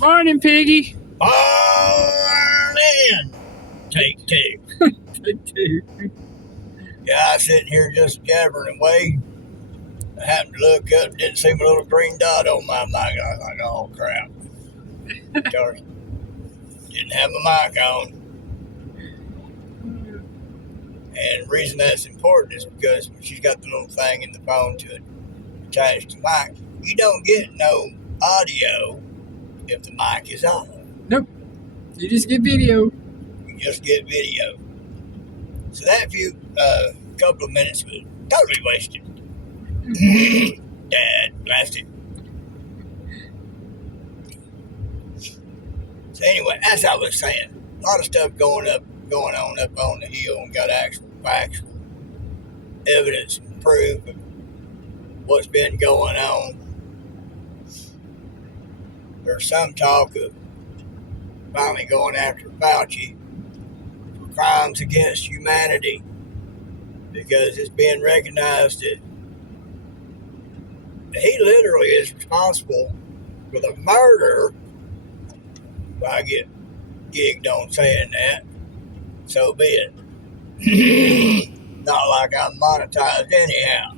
Morning, Piggy. Morning! Take two. Take two. Yeah, I was sitting here just jabbering away. I happened to look up, didn't see my little green dot on my mic. I was like, oh crap. Sorry. Didn't have my mic on. And the reason that's important is because when she's got the little thing in the phone to attach to the mic, you don't get no audio if the mic is on. Nope. You just get video. You just get video. So that few couple of minutes was totally wasted. Dad blasted. So anyway, as I was saying, a lot of stuff going on up on the hill, and got actual factual evidence and proof of what's been going on. There's some talk of finally going after Fauci for crimes against humanity, because it's being recognized that he literally is responsible for the murder. If I get gigged on saying that, so be it. Not like I'm monetized anyhow.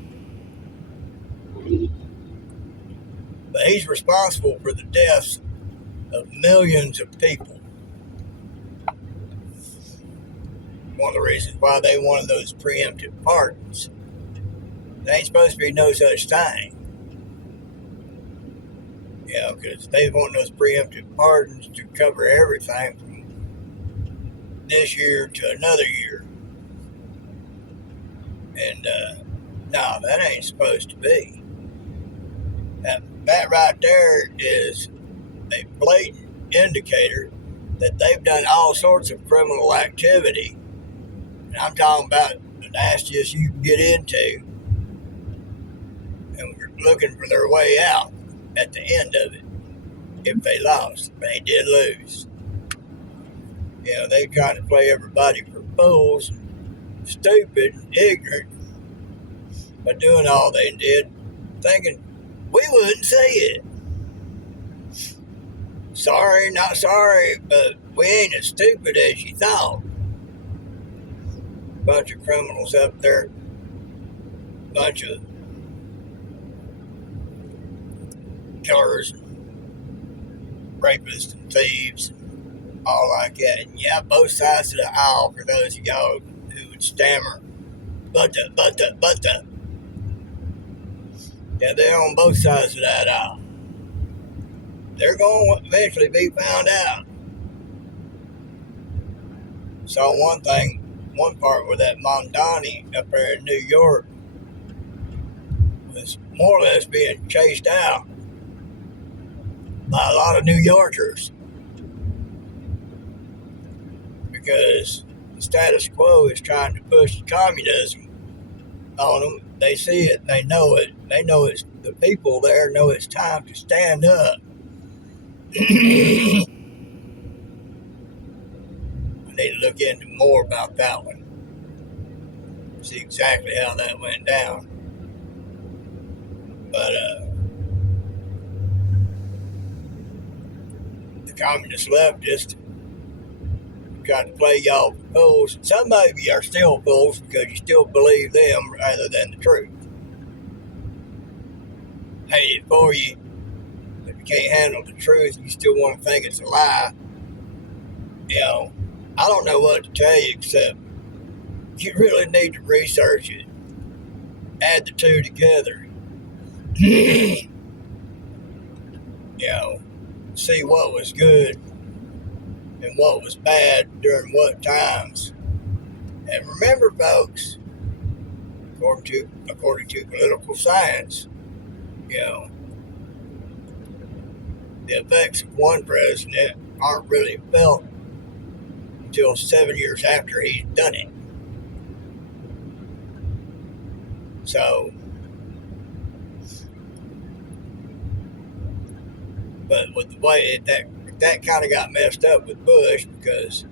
But he's responsible for the deaths of millions of people. One of the reasons why they wanted those preemptive pardons. There ain't supposed to be no such thing. Yeah, because they want those preemptive pardons to cover everything from this year to another year. And no, that ain't supposed to be. That right there is a blatant indicator that they've done all sorts of criminal activity. And I'm talking about the nastiest you can get into. And we're looking for their way out at the end of it. If they lost, they did lose. You know, they trying to play everybody for fools, and stupid, and ignorant, by doing all they did, thinking we wouldn't say it. Sorry, not sorry, but we ain't as stupid as you thought. Bunch of criminals up there, bunch of killers, rapists, and thieves, and all like that. And yeah, both sides of the aisle for those of y'all who would stammer, but the. Yeah, they're on both sides of that aisle. They're going to eventually be found out. Saw one part where that Mondani up there in New York was more or less being chased out by a lot of New Yorkers, because the status quo is trying to push communism on them. They see it, they know it. They know it's the people there know it's time to stand up. I need to look into more about that one. See exactly how that went down. But the communist leftists tried to play y'all for fools. Some of you are still fools because you still believe them rather than the truth. Hate it for you. If you can't handle the truth, you still want to think it's a lie. You know, I don't know what to tell you except you really need to research it. Add the two together. You know, see what was good and what was bad during what times. And remember, folks, according to political science, you know, the effects of one president aren't really felt until 7 years after he's done it. So, but with the way that kind of got messed up with Bush, because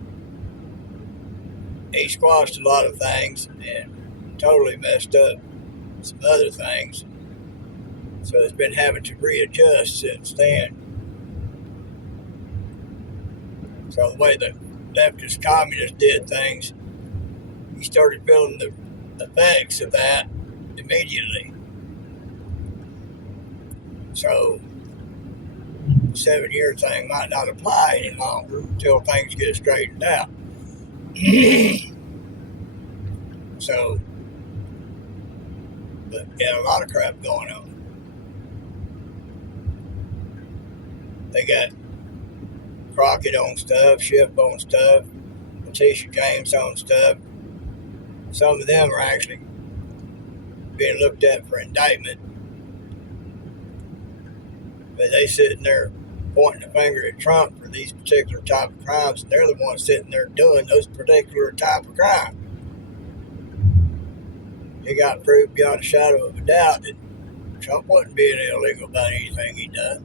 he squashed a lot of things and totally messed up some other things. So it's been having to readjust since then. So the way the leftist communists did things, he started feeling the effects of that immediately. So the 7-year thing might not apply any longer until things get straightened out. So, but yeah, a lot of crap going on. They got Crockett on stuff, Schiff on stuff, Letitia James on stuff. Some of them are actually being looked at for indictment. But they sitting there pointing the finger at Trump for these particular type of crimes, and they're the ones sitting there doing those particular type of crimes. They got proved beyond a shadow of a doubt that Trump wasn't being illegal about anything he done.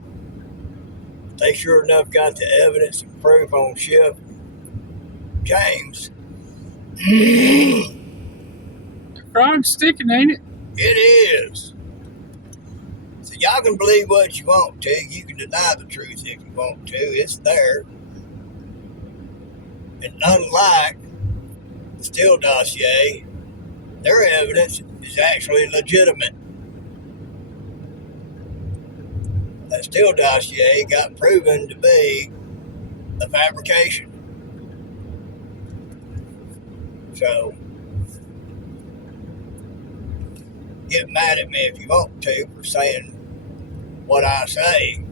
They sure enough got the evidence and proof on Schiff James. The crime's sticking, ain't it? It is. So y'all can believe what you want to. You can deny the truth if you want to. It's there. And unlike the Steele dossier, their evidence is actually legitimate. That Steele dossier got proven to be a fabrication. So, get mad at me if you want to for saying what I say,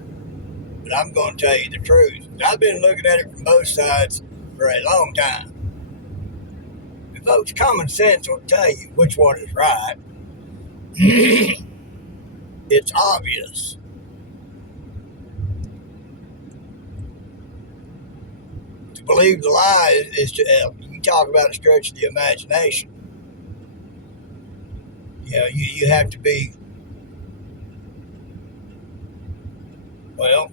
but I'm going to tell you the truth. I've been looking at it from both sides for a long time. And folks, common sense will tell you which one is right. It's obvious. To believe the lie is to, you talk about a stretch of the imagination. You know, you have to be, well,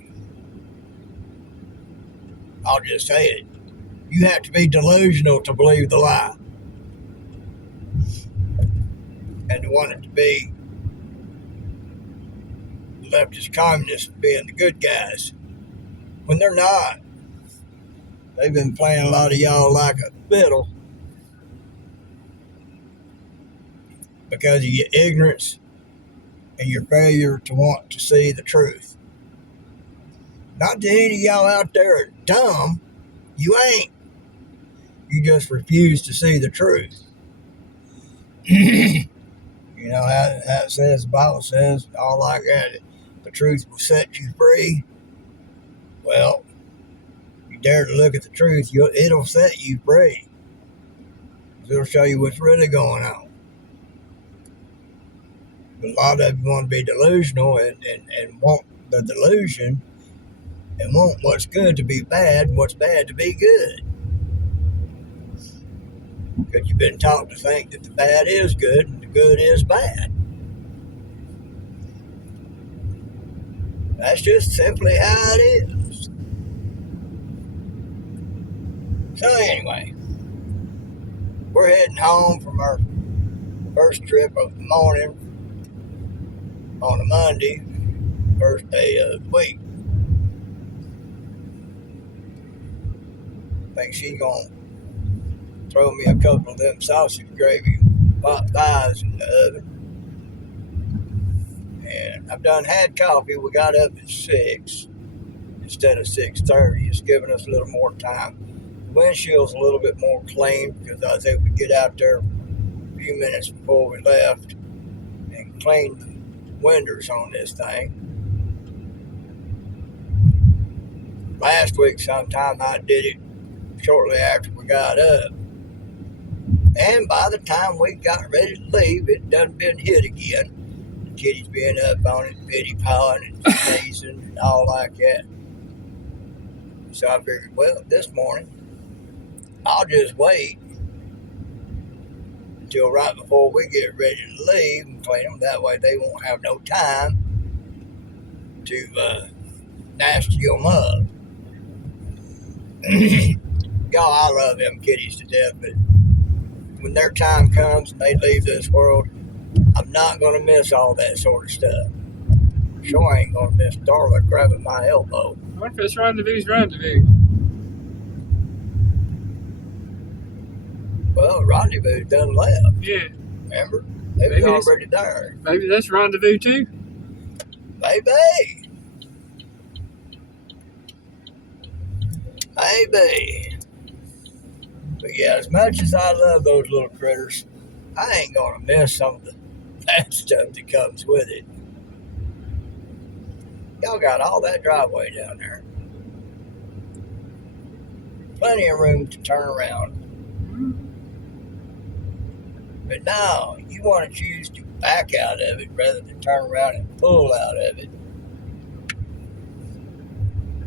I'll just say it. You have to be delusional to believe the lie. And to want it to be leftist communists being the good guys when they're not. They've been playing a lot of y'all like a fiddle because of your ignorance and your failure to want to see the truth. Not that any of y'all out there are dumb. You ain't. You just refuse to see the truth. You know how it says, the Bible says, all like that, the truth will set you free. Well, you dare to look at the truth, it'll set you free. It'll show you what's really going on. But a lot of you want to be delusional and want the delusion and want what's good to be bad and what's bad to be good. Because you've been taught to think that the bad is good and the good is bad. That's just simply how it is. So anyway, we're heading home from our first trip of the morning on a Monday, first day of the week. I think she's going to throw me a couple of them sausage gravy pot pies in the oven. And I've done had coffee. We got up at 6 instead of 6:30. It's giving us a little more time. The windshield's a little bit more clean because I was able to get out there a few minutes before we left and clean the windows on this thing. Last week sometime I did it shortly after we got up. And by the time we got ready to leave, it done been hit again. The kitties being up on it, pity pawing and sneezing and all like that. So I figured, well, this morning, I'll just wait until right before we get ready to leave and clean them. That way they won't have no time to nasty them up. Y'all, I love them kitties to death, but when their time comes and they leave this world, I'm not going to miss all that sort of stuff. Sure ain't going to miss Darla grabbing my elbow. What if it's rendezvous's rendezvous? Well, Rendezvous done left. Yeah. Remember? They was Maybe it's- already there. Maybe that's Rendezvous too. Maybe. Maybe. But yeah, as much as I love those little critters, I ain't gonna miss some of the bad stuff that comes with it. Y'all got all that driveway down there. Plenty of room to turn around. But now, you want to choose to back out of it rather than turn around and pull out of it.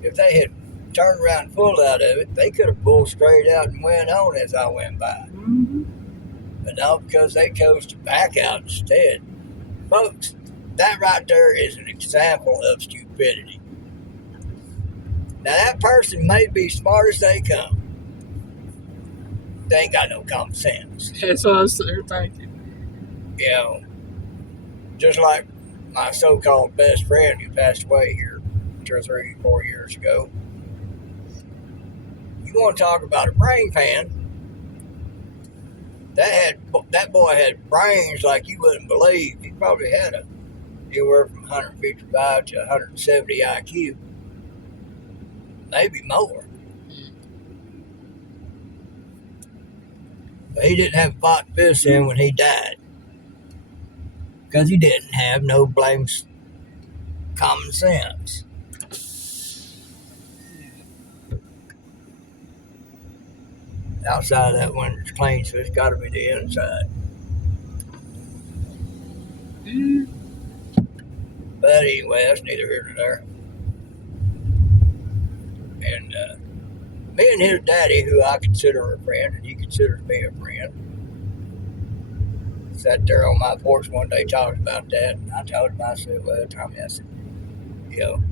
If they had turned around and pulled out of it, they could have pulled straight out and went on as I went by. But now, because they chose to back out instead, folks, that right there is an example of stupidity. Now, that person may be smart as they come. They ain't got no common sense. That's what I was thinking. You know, just like my so-called best friend who passed away here 2 or 3, 4 years ago. You want to talk about a brain pan? That boy had brains like you wouldn't believe. He probably had anywhere from 155 to 170 IQ, maybe more. But he didn't have a pot to piss in when he died, because he didn't have no blame common sense. Outside of that window clean, so it's got to be the inside. But anyway, that's neither here nor there. And me and his daddy, who I consider a friend, and he considers me a friend, sat there on my porch one day talking about that. And I told him, I said, well, Tommy, I said, you know,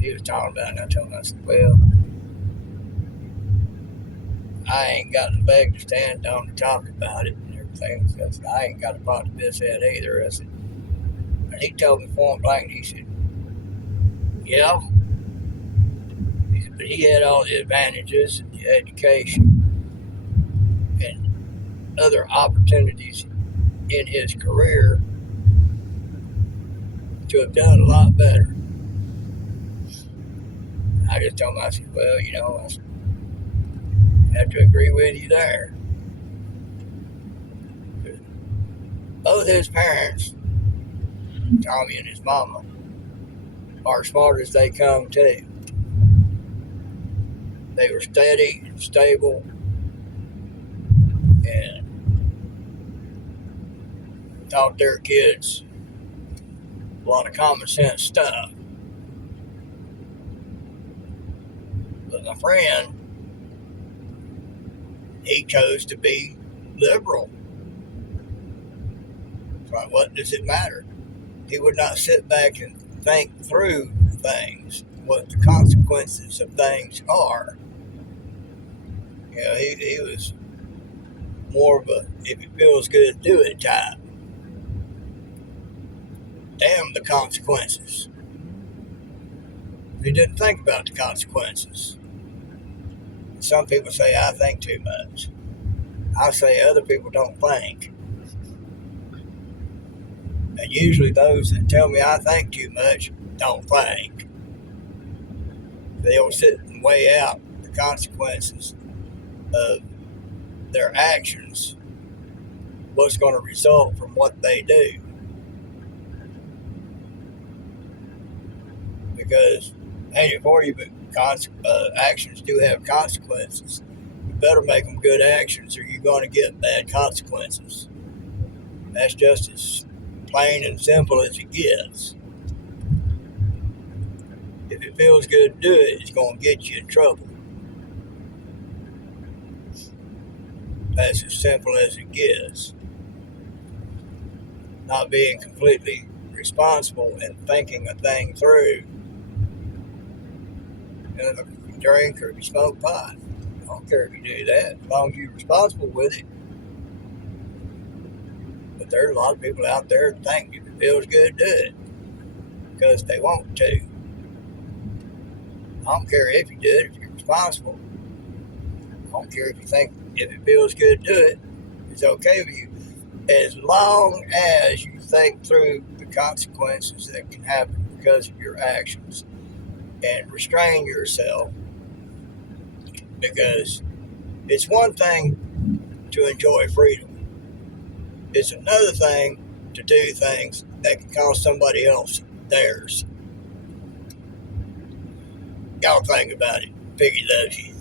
he was talking about it, and I told him, I said, well, I ain't got the leg to stand on to talk about it and everything. So I ain't got a pot to piss at either. I said, and he told me point blank, he said, yeah. He said, but he had all the advantages and the education and other opportunities in his career to have done a lot better. I just told him, I said, well, you know, I said, I have to agree with you there. Both his parents, Tommy and his mama, are smart as they come too. They were steady and stable and taught their kids a lot of common sense stuff. But my friend, he chose to be liberal. So what does it matter? He would not sit back and think through things, what the consequences of things are. You know, he was more of a, if it feels good, do it type. Damn the consequences. He didn't think about the consequences. Some people say I think too much. I say other people don't think. And usually those that tell me I think too much don't think. They'll sit and weigh out the consequences of their actions, what's going to result from what they do. Because, ain't it for you, but actions do have consequences. You better make them good actions or you're going to get bad consequences. That's just as plain and simple as it gets. If it feels good to do it, it's going to get you in trouble. That's as simple as it gets. Not being completely responsible and thinking a thing through. And if you drink or if you smoke pot, I don't care if you do that, as long as you're responsible with it. But there's a lot of people out there that think if it feels good, do it. Because they want to. I don't care if you do it, if you're responsible. I don't care if you think If it feels good, do it. It's okay with you. As long as you think through the consequences that can happen because of your actions and restrain yourself, because it's one thing to enjoy freedom. It's another thing to do things that can cost somebody else theirs. Y'all think about it. Piggy loves you.